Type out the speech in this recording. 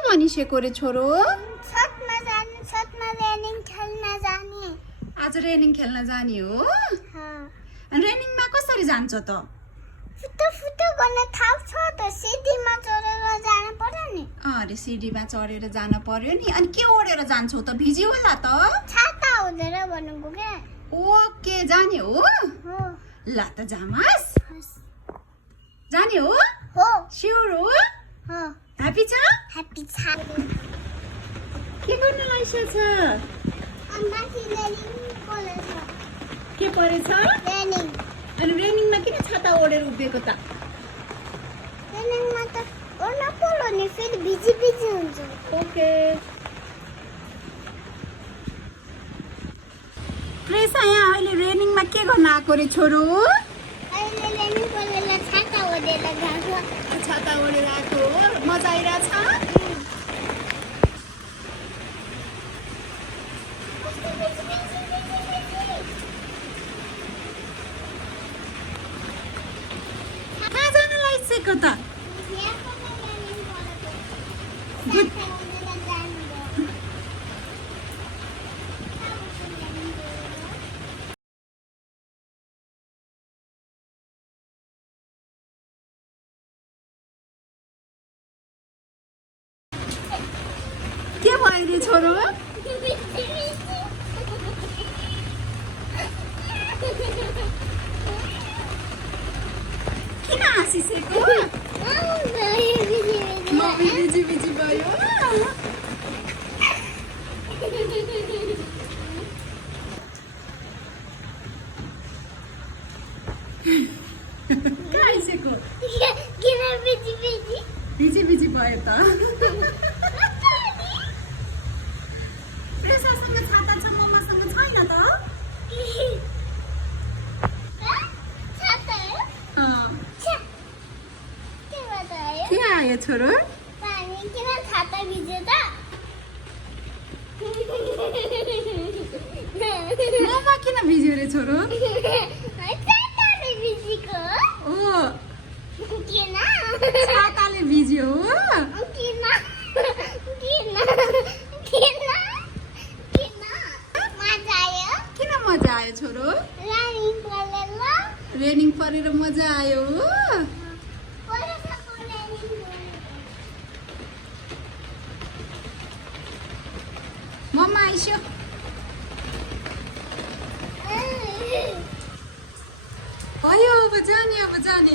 के भनिसक्यो रे छोरो? छतमा जाने, छतमा रेनिङ खेल्न जाने। आज रेनिङ खेल्न जाने हो? अनि रेनिङमा कसरी जान्छ त? फुटो फुटो गर्ने ठाउँ छ त, सिडीमा चढेर जानु पर्यो नि। अरे सिडीमा चढेर जान पर्यो नि। अनि के ओढेर जान्छौ त? भिज्यो होला त? छाता ओढेर भनेको के? ओके, जाने हो? हो। ल त जामास। जाने हो? हो। स्योर हो? हो। ह्यापी छ? ह्यापी छ। के गर्न लागिसक्छ? माथि रेनिङ परेछ। के परेछ? रेनिङ। अनि रेनिङमा किन छाता ओढेर उभिएको त? रेनिङमा त ओड्न पर्यो नि, फेरि भिजी भिजी हुन्छ। ओके। प्रेसा यहाँ अहिले रेनिङमा के गर्न आएको रे छोरो? अहिले रेनिङ परेर छाता ओढेर गएको। छाता ओढेर आएको हो? मजा आइरहेछ? कहाँ जान लागिसक्यो त? के भयो रे छोरो? किन हाँसिसक्यो? मम्मी बिजी बिजी भयो। कहाँ आइसक्यो? किन बिजी बिजी? बिजी बिजी भयो त। प्रेसासँग छाता छ, मम्मासँग छैन त? के आयो छोरो? पानी किन छाता भिज्यो त? मम्मा किन भिज्यो रे छोरो? छाताले भिजेको। ओ, किन? छाताले भिज्यो हो? किन? किन? किन? किन? मजा आयो? किन मजा आयो छोरो? रेनिङ परेर। रेनिङ परेर मजा आयो हो? मम्मा आइस्यो। भयो, अब जाने, अब जाने।